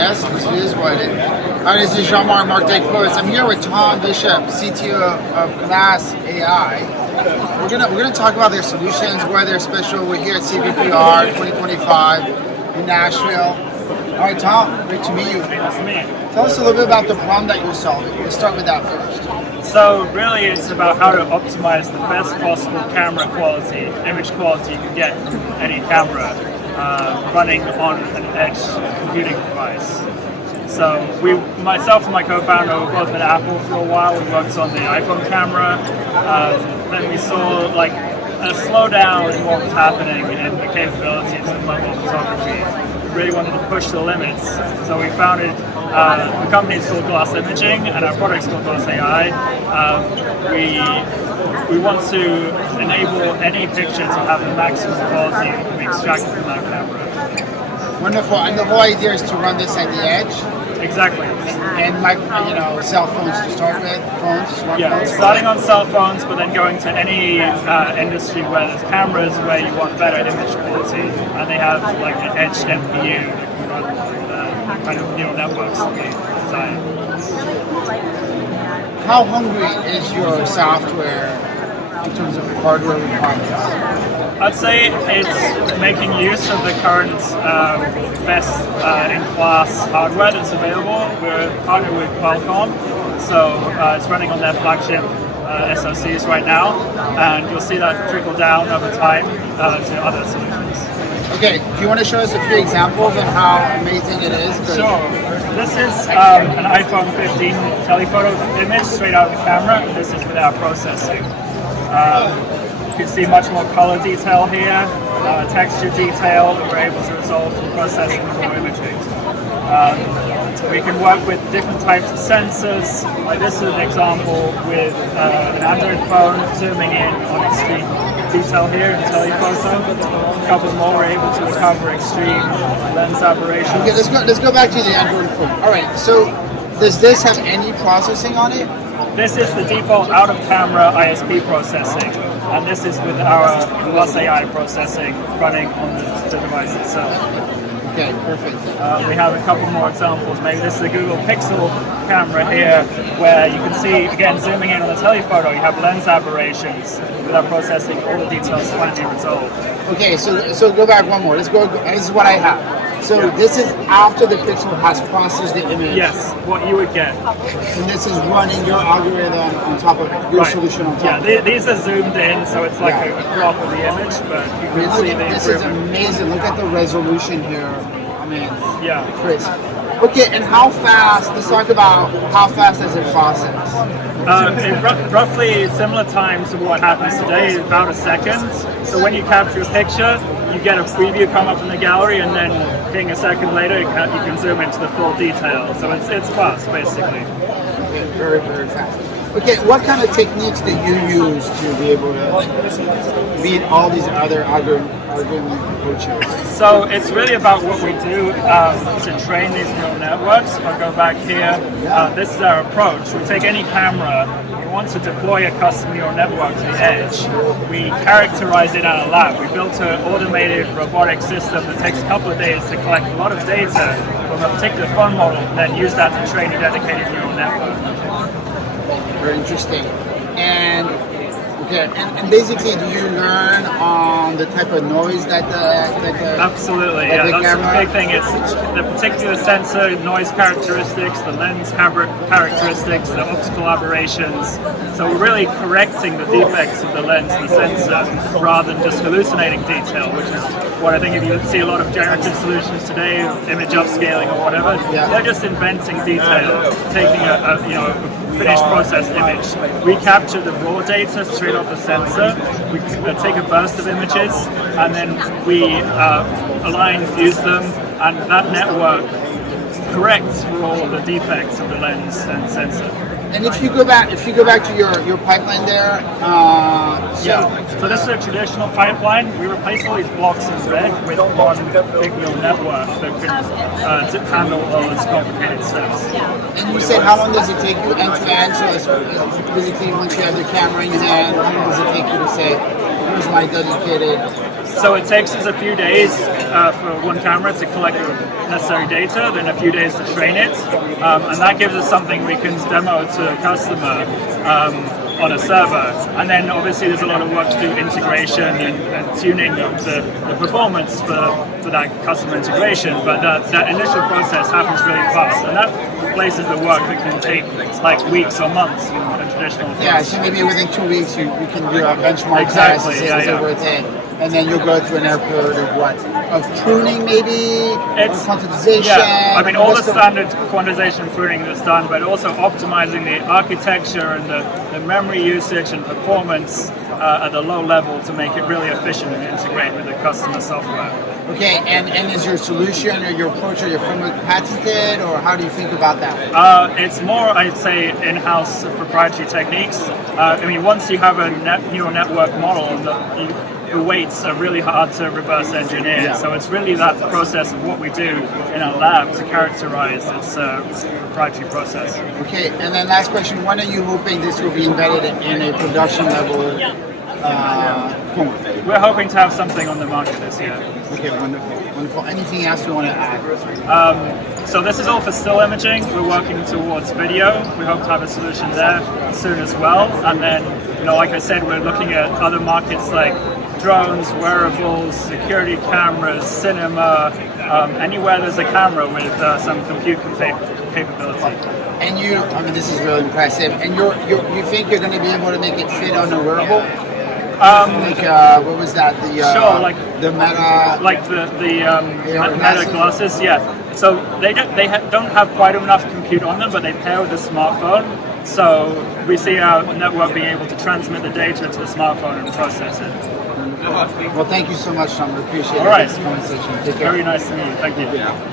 Yes, this is what it is. This is Jean-Marc Martek Post. I'm here with Tom Bishop, CTO of Glass AI. We're gonna talk about their solutions, why they're special. We're here at CVPR 2025 in Nashville. All right, Tom, great to meet you. Nice to meet you. Tell us a little bit about the problem that you're solving. Let's start with that first. So really it's about how to optimize the best possible camera quality, image quality you can get from any camera running on an edge computing device. So myself and my co-founder, we've both been at Apple for a while. We worked on the iPhone camera. Then we saw like a slowdown in what was happening in the capabilities of mobile photography. We really wanted to push the limits. So we founded the company is called Glass Imaging, and our product is called Glass AI. We want to enable any picture to have the maximum quality that can be extracted from that camera. Wonderful. And the whole idea is to run this at the edge. Exactly. And cell phones to start with, smartphones. Yeah, starting on cell phones, but then going to any industry where there's cameras where you want better image quality, and they have like an edge NPU that can run kind of neural networks that we design. How hungry is your software in terms of hardware requirements? I'd say it's making use of the current best-in-class hardware that's available. We're partnered with Qualcomm, so it's running on their flagship SoCs right now, and you'll see that trickle down over time to other solutions. Okay, do you want to show us a few examples of how amazing it is? Sure. This is an iPhone 15 telephoto image straight out of the camera. This is without processing. You can see much more color detail here, texture detail that we're able to resolve from processing before imaging. We can work with different types of sensors. Like this is an example with an Android phone zooming in on extreme detail here in telephoto. A couple more, we're able to recover extreme lens aberrations. Okay, let's go back to the Android phone. All right, so does this have any processing on it? This is the default out-of-camera ISP processing, and this is with our Glass AI processing running on the device itself. Okay, perfect. We have a couple more examples. Maybe this is a Google Pixel camera here, where you can see, again, zooming in on the telephoto, you have lens aberrations without processing, all the details finally resolved. Okay, so go back one more. Let's go. This is what I have. So this is after the Pixel has processed the image. Yes, what you would get. And this is running your algorithm on top of it, your solution on top. Yeah, these are zoomed in, so it's like a crop of the image, but you can see the This is improvement. amazing. Look at the resolution here. I mean, Yeah. crazy. Okay, and how fast? Let's talk about how fast does it process? Roughly similar time to what happens today, about a second. So when you capture a picture, you get a preview come up in the gallery, and then being a second later, you can zoom into the full detail. So it's fast, basically. Okay, very, very fast. Okay, what kind of techniques do you use to be able to beat all these other algorithm approaches? So it's really about what we do to train these neural networks. If I go back here, this is our approach. We take any camera, we want to deploy a custom neural network to the edge. We characterize it at a lab. We built an automated robotic system that takes a couple of days to collect a lot of data from a particular phone model, and then use that to train a dedicated neural network. Very interesting. And basically, do you learn on the type of noise that the Absolutely, that yeah, the that's camera? the big thing. It's the particular sensor, noise characteristics, the lens characteristics, the optical aberrations. So we're really correcting the defects of the lens and the sensor rather than just hallucinating detail, which is what I think if you see a lot of generative solutions today, image upscaling or whatever, they're just inventing detail, taking a finished processed image. We capture the raw data straight off the sensor, we take a burst of images, and then we align, fuse them, and that network corrects for all the defects of the lens and sensor. And if you go back to your pipeline there, So this is a traditional pipeline. We replace all these blocks in red with one big neural network that can handle all those complicated steps. and you said how long does it take you end to end? So it's basically once you have the camera in your hand, how long does it take you to say, here's my dedicated? So it takes us a few days for one camera to collect the necessary data, then a few days to train it, and that gives us something we can demo to a customer on a server. And then obviously there's a lot of work to do integration and tuning of the performance for that customer integration, but that initial process happens really fast, and that places the work that can take like weeks or months in a traditional Yeah, so maybe within 2 weeks you can do a benchmark test, Exactly, is yeah. it worth it? And then you'll go through an airport of what? Of pruning maybe? It's or quantization? Yeah, I mean all the What's standard quantization and pruning that's done, but also optimizing the architecture and the memory usage and performance at a low level to make it really efficient and integrate with the customer software. Okay, and is your solution or your approach or your framework patented, or how do you think about that? It's more, I'd say, in-house proprietary techniques. I mean, once you have a neural network model, the weights are really hard to reverse engineer. Yeah. So it's really that process of what we do in our lab to characterize its proprietary process. Okay, and then last question, when are you hoping this will be embedded in a production level phone? We're hoping to have something on the market this year. Okay, wonderful, wonderful. Anything else you want to add? So this is all for still imaging. We're working towards video. We hope to have a solution there soon as well. And then, like I said, we're looking at other markets like drones, wearables, security cameras, cinema, anywhere there's a camera with some compute capability. And this is really impressive. And you think you're going to be able to make it fit on a wearable? What was that? Sure, like the Meta, like the Meta glasses? glasses. Yeah. So they don't have quite enough compute on them, but they pair with a smartphone. So we see our network being able to transmit the data to the smartphone and process it. Well, thank you so much, Tom. We appreciate All right. this conversation. Take care. Very nice to meet you. Thank you.